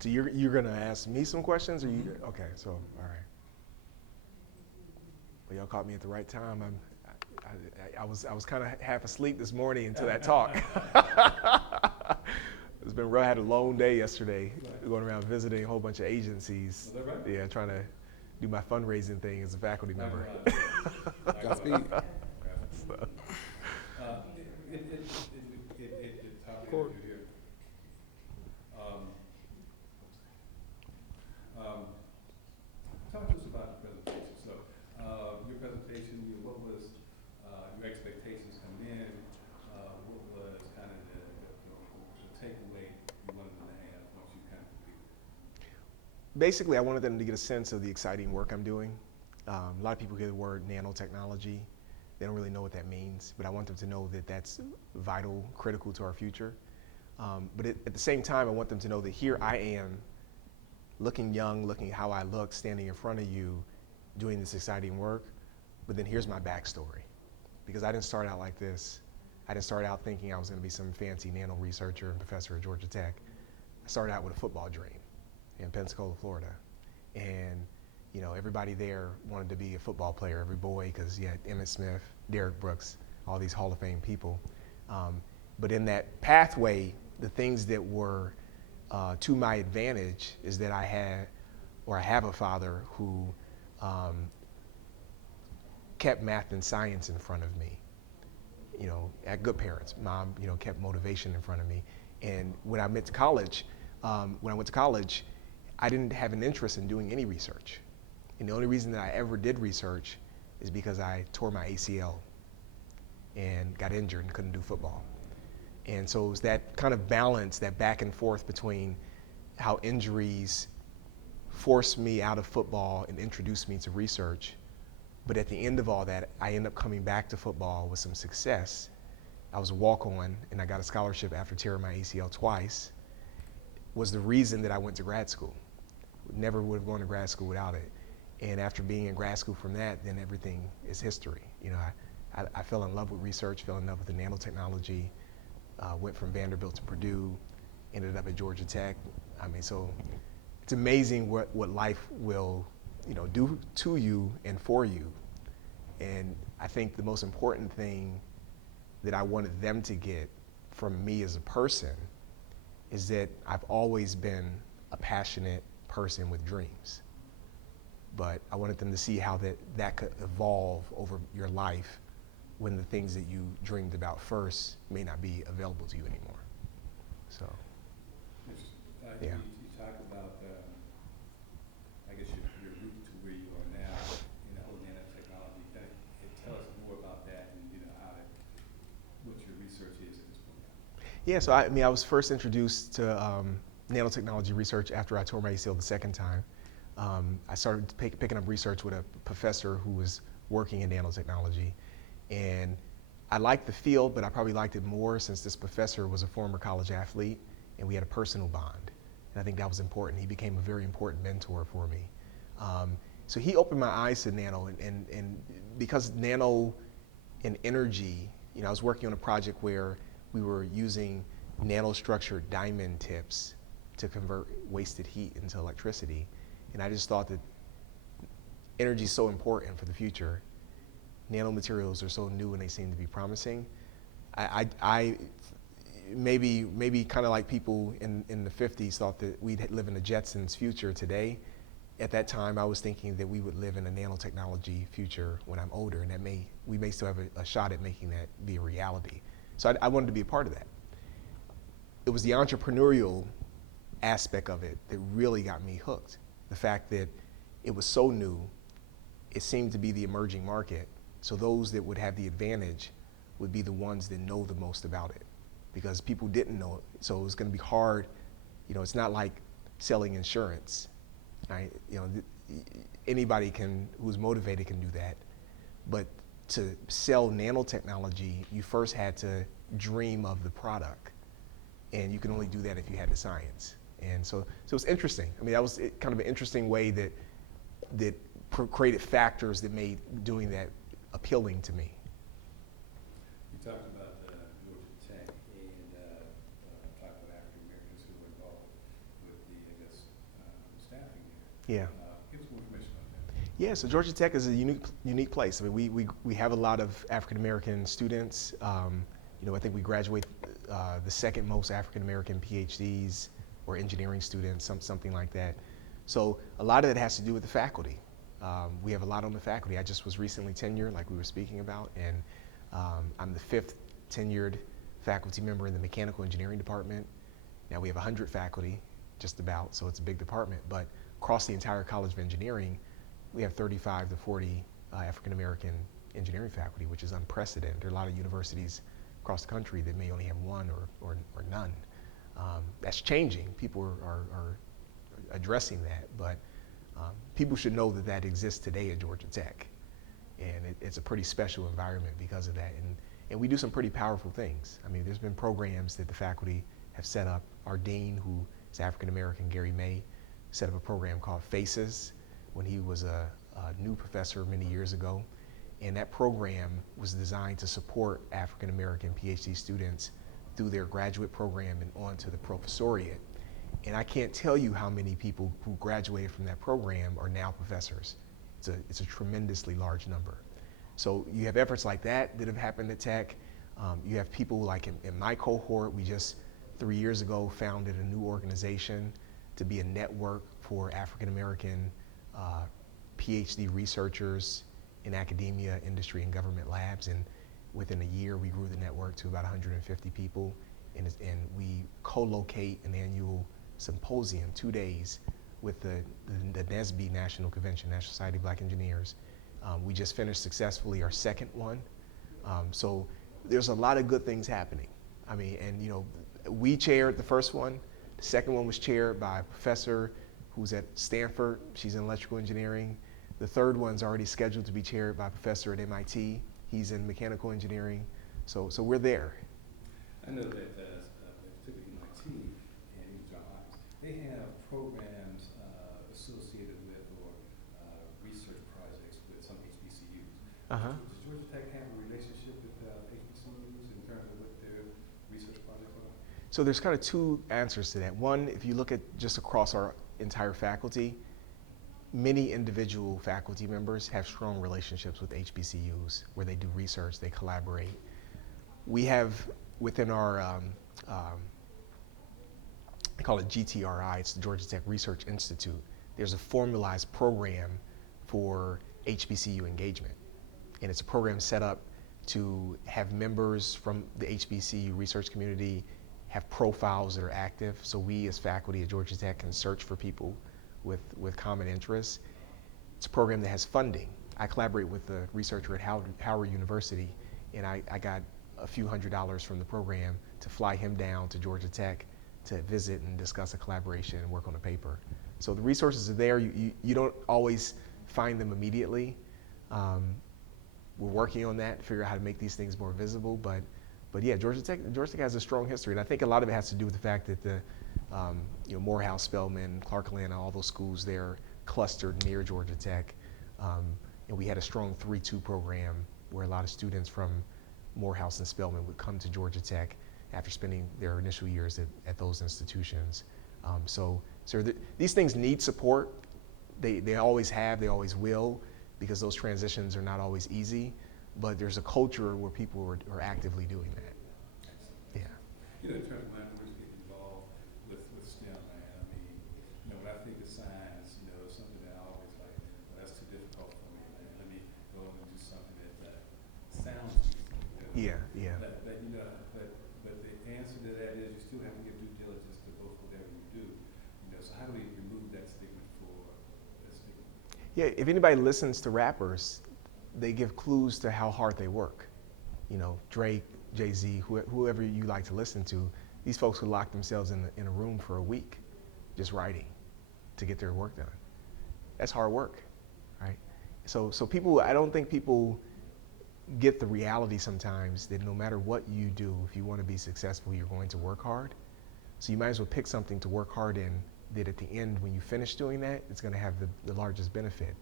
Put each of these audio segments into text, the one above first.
So you're gonna ask me some questions, or you? Okay, so all right. Well, y'all caught me at the right time. I was kind of half asleep this morning until that talk. It's been real. I had a long day yesterday, going around visiting a whole bunch of agencies. Was that right? Yeah, trying to do my fundraising thing as a faculty member. Godspeed. So, How can I do here? Um, um, Talk to us about the presentation. So, your presentation, what was your expectations coming in? What was kind of the takeaway you wanted them to have once you kind of completed it? basically, I wanted them to get a sense of the exciting work I'm doing. A lot of people hear the word nanotechnology. They don't really know what that means, but I want them to know that that's vital, critical to our future. But at the same time, I want them to know that here I am, looking young, looking how I look, standing in front of you, doing this exciting work. But then here's my backstory, because I didn't start out like this. I didn't start out thinking I was going to be some fancy nano researcher and professor at Georgia Tech. I started out with a football dream in Pensacola, Florida, and everybody there wanted to be a football player, every boy, because you had Emmitt Smith, Derrick Brooks, all these Hall of Fame people. But in that pathway, the things that were to my advantage is that I have a father who kept math and science in front of me. At good parents, mom, kept motivation in front of me. And when I went to college, I didn't have an interest in doing any research. And the only reason that I ever did research is because I tore my ACL and got injured and couldn't do football. And so it was that kind of balance, that back and forth between how injuries forced me out of football and introduced me to research. But at the end of all that, I ended up coming back to football with some success. I was a walk-on, and I got a scholarship after tearing my ACL twice. Was the reason that I went to grad school. Never would have gone to grad school without it. And after being in grad school from that, then everything is history. I fell in love with research, fell in love with the nanotechnology, went from Vanderbilt to Purdue, ended up at Georgia Tech. So it's amazing what life will, do to you and for you. And I think the most important thing that I wanted them to get from me as a person is that I've always been a passionate person with dreams. But I wanted them to see how that could evolve over your life when the things that you dreamed about first may not be available to you anymore. So, yeah. You talk about, I guess, your route to where you are now in the whole nanotechnology. Can you tell us more about that and what your research is at this point? Yeah, so I was first introduced to nanotechnology research after I tore my ACL the second time. I started picking up research with a professor who was working in nanotechnology. And I liked the field, but I probably liked it more since this professor was a former college athlete, and we had a personal bond. And I think that was important. He became a very important mentor for me. So he opened my eyes to nano, and because nano and energy, I was working on a project where we were using nanostructured diamond tips to convert wasted heat into electricity. And I just thought that energy is so important for the future. Nanomaterials are so new and they seem to be promising. I maybe kind of like people in the 50s thought that we'd live in the Jetsons future today. At that time, I was thinking that we would live in a nanotechnology future when I'm older, and we may still have a shot at making that be a reality. So I wanted to be a part of that. It was the entrepreneurial aspect of it that really got me hooked. The fact that it was so new, it seemed to be the emerging market. So those that would have the advantage would be the ones that know the most about it, because people didn't know it. So it was going to be hard. It's not like selling insurance, right? Anybody who's motivated can do that. But to sell nanotechnology, you first had to dream of the product, and you can only do that if you had the science. And so it was interesting. That was kind of an interesting way that created factors that made doing that appealing to me. You talked about Georgia Tech and talked about African Americans who were involved with the, I guess, Yeah. Give us more information on that. Yeah, so Georgia Tech is a unique place. I mean, we have a lot of African American students. I think we graduate the second most African American PhDs or engineering students, something like that. So a lot of it has to do with the faculty. We have a lot on the faculty. I just was recently tenured, like we were speaking about, and I'm the 5th tenured faculty member in the mechanical engineering department. Now we have 100 faculty, just about, so it's a big department, but across the entire College of Engineering, we have 35 to 40 African American engineering faculty, which is unprecedented. There are a lot of universities across the country that may only have one or none. That's changing. People are addressing that, but people should know that that exists today at Georgia Tech. And it's a pretty special environment because of that. And we do some pretty powerful things. I mean, there's been programs that the faculty have set up. Our dean, who is African American, Gary May, set up a program called FACES when he was a new professor many years ago. And that program was designed to support African American PhD students through their graduate program and on to the professoriate. And I can't tell you how many people who graduated from that program are now professors. It's a tremendously large number. So you have efforts like that have happened at Tech. You have people like in my cohort, we just 3 years ago founded a new organization to be a network for African American PhD researchers in academia, industry, and government labs. And within a year, we grew the network to about 150 people. And we co-locate an annual symposium, 2 days, with the NSBE National Convention, National Society of Black Engineers. We just finished successfully our second one. So there's a lot of good things happening. I mean, and we chaired the first one. The second one was chaired by a professor who's at Stanford. She's in electrical engineering. The third one's already scheduled to be chaired by a professor at MIT. He's in mechanical engineering. So we're there. I know that particularly MIT and John Hopkins, they have programs associated with or research projects with some HBCUs. Uh-huh. Does Georgia Tech have a relationship with HBCUs in terms of what their research projects are? So there's kind of two answers to that. One, if you look at just across our entire faculty, many individual faculty members have strong relationships with HBCUs where they do research, they collaborate. We have within our, they call it GTRI, it's the Georgia Tech Research Institute. There's a formalized program for HBCU engagement. And it's a program set up to have members from the HBCU research community have profiles that are active. So we as faculty at Georgia Tech can search for people with common interests. It's a program that has funding. I collaborate with a researcher at Howard University, and I got a few $100s from the program to fly him down to Georgia Tech to visit and discuss a collaboration and work on a paper. So the resources are there. You don't always find them immediately. We're working on that to figure out how to make these things more visible, but yeah, Georgia Tech has a strong history, and I think a lot of it has to do with the fact that the Morehouse, Spelman, Clark Atlanta, all those schools there clustered near Georgia Tech, and we had a strong 3-2 program where a lot of students from Morehouse and Spelman would come to Georgia Tech after spending their initial years at those institutions. So these things need support. They always have, they always will, because those transitions are not always easy, but there's a culture where people are actively doing that. Yeah. In terms of when I first get involved with STEM, man, I mean, when I think of science, it's something that I always like, well, that's too difficult for me, man. Let me go and do something that sounds easy. Yeah. But the answer to that is you still have to give due diligence to both whatever you do. So how do we remove that stigma for that stigma? Yeah, if anybody listens to rappers, they give clues to how hard they work. Drake, Jay-Z, whoever you like to listen to, these folks would lock themselves in a room for a week just writing to get their work done. That's hard work, right? So people, I don't think people get the reality sometimes that no matter what you do, if you want to be successful, you're going to work hard. So you might as well pick something to work hard in that at the end, when you finish doing that, it's going to have the largest benefit.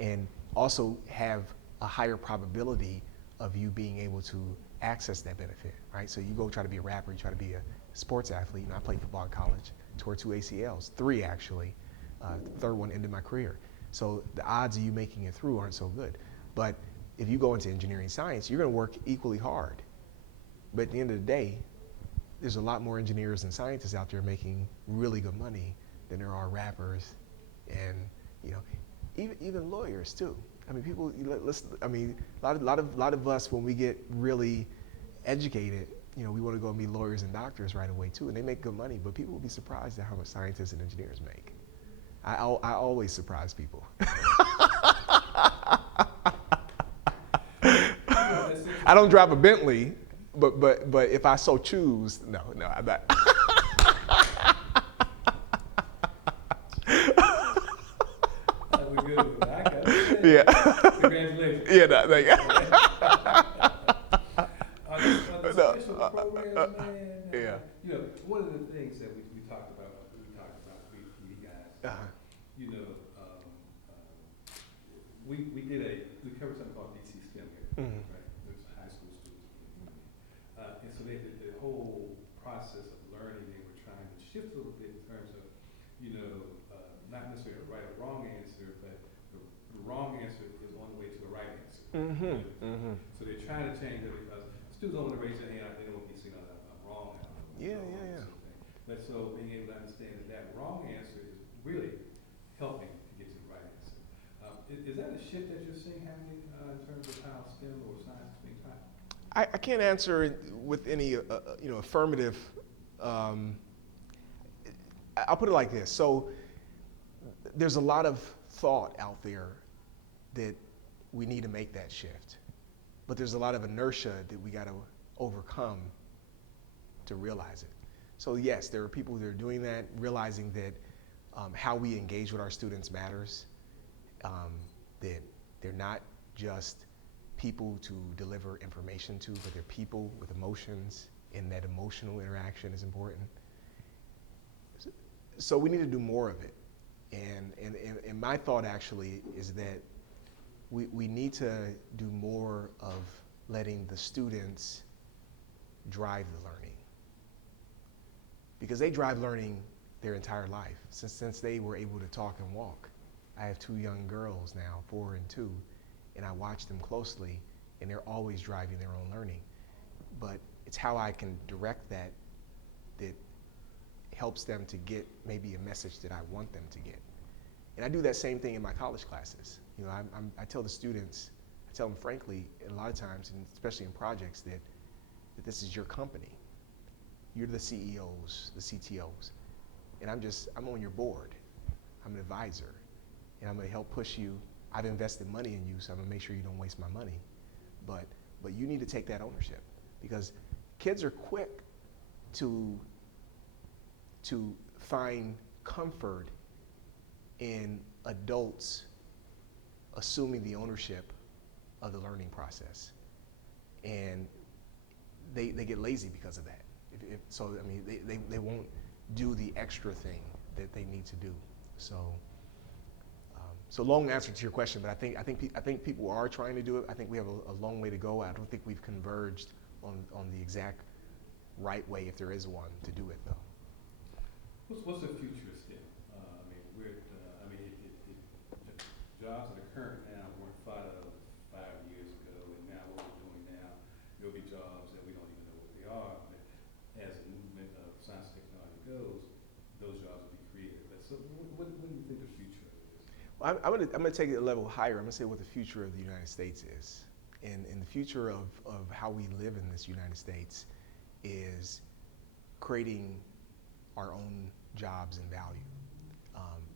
And also have a higher probability of you being able to access that benefit, right? So you go try to be a rapper, you try to be a sports athlete. I played football in college, tore 2 ACLs, 3 actually. third one ended my career. So the odds of you making it through aren't so good. But if you go into engineering science, you're going to work equally hard. But at the end of the day, there's a lot more engineers and scientists out there making really good money than there are rappers, and even lawyers too. I mean, people. I mean, a lot of us, when we get really educated, we want to go and be lawyers and doctors right away too, and they make good money. But people will be surprised at how much scientists and engineers make. I always surprise people. I don't drive a Bentley, but if I so choose, no, I'm not. We're good. I got it. Yeah. Congratulations. Yeah, no, thank you. The special programs, man. Yeah. One of the things that we talked about briefly, you guys. You know, we covered something called DC STEM here, right? There's high school students, and so the whole process of learning, they were trying to shift a little bit in terms of, not necessarily a right or wrong answer, but the wrong answer is on the way to a right answer. So they're trying to change it because students don't want to raise their hand. They don't want to be seen as I'm wrong. Yeah. But so being able to understand that wrong answer is really helping to get to the right answer. Is that a shift that you're seeing happening in terms of how STEM or science is being taught? I can't answer it with any affirmative. I'll put it like this. So there's a lot of thought out there that we need to make that shift, but there's a lot of inertia that we got to overcome to realize it. So yes, there are people that are doing that, realizing that how we engage with our students matters, that they're not just people to deliver information to, but they're people with emotions, and that emotional interaction is important. So we need to do more of it. And my thought actually is that we need to do more of letting the students drive the learning, because they drive learning their entire life since they were able to talk and walk. I have 2 young girls now, 4 and 2, and I watch them closely, and they're always driving their own learning. But it's how I can direct that helps them to get maybe a message that I want them to get. And I do that same thing in my college classes. I tell the students, I tell them frankly, a lot of times, and especially in projects, that this is your company. You're the CEOs, the CTOs, and I'm on your board. I'm an advisor, and I'm going to help push you. I've invested money in you, so I'm going to make sure you don't waste my money. But you need to take that ownership, because kids are quick to find comfort in adults assuming the ownership of the learning process, and they get lazy because of that. They won't do the extra thing that they need to do. So long answer to your question, but I think people are trying to do it. I think we have a long way to go. I don't think we've converged on the exact right way, if there is one, to do it though. What's the future of STEM? Jobs that are current now weren't thought of 5 years ago, and now what we're doing now, there'll be jobs that we don't even know what they are. But as the movement of science and technology goes, those jobs will be created. But so, what do you think the future of it is? Well, I'm gonna take it a level higher. I'm gonna say what the future of the United States is, and the future of how we live in this United States is creating our own jobs and value,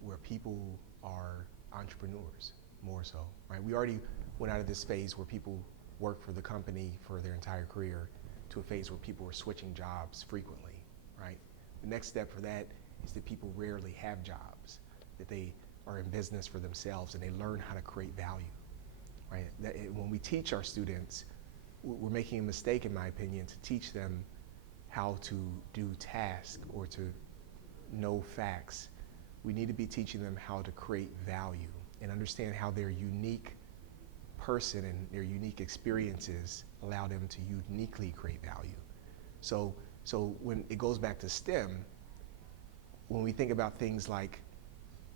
where people are entrepreneurs more so, right? We already went out of this phase where people work for the company for their entire career to a phase where people are switching jobs frequently, right? The next step for that is that people rarely have jobs, that they are in business for themselves and they learn how to create value, right? When we teach our students, we're making a mistake, in my opinion, to teach them how to do tasks or to know facts. We need to be teaching them how to create value and understand how their unique person and their unique experiences allow them to uniquely create value. So when it goes back to STEM, when we think about things like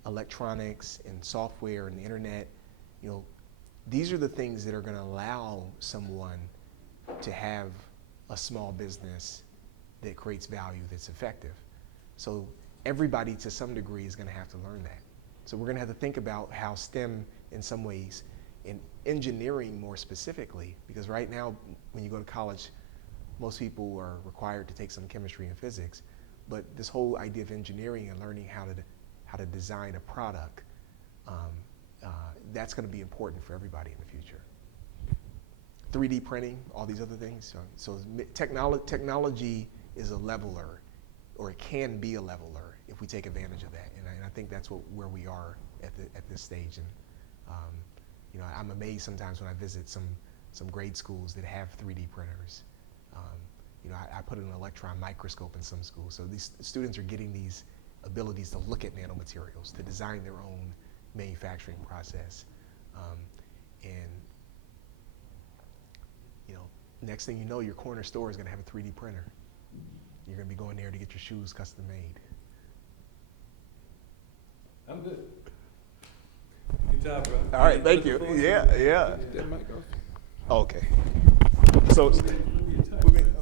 electronics and software and the internet, you know, these are the things that are going to allow someone to have a small business that creates value that's effective. So everybody to some degree is going to have to learn that. So we're going to have to think about how STEM in some ways, in engineering more specifically, because right now when you go to college, most people are required to take some chemistry and physics, but this whole idea of engineering and learning how to design a product, that's going to be important for everybody in the future. 3D printing, all these other things. So technology is a leveler, or it can be a leveler if we take advantage of that. And I think that's where we are at this stage. And you know, I'm amazed sometimes when I visit some grade schools that have 3D printers. You know, I put an electron microscope in some schools, so these students are getting these abilities to look at nanomaterials, to design their own manufacturing process. And you know, next thing you know, your corner store is going to have a 3D printer. You're going to be going there to get your shoes custom made. I'm good. Good job, bro. All right, thank you. Yeah. That might go. Okay. So,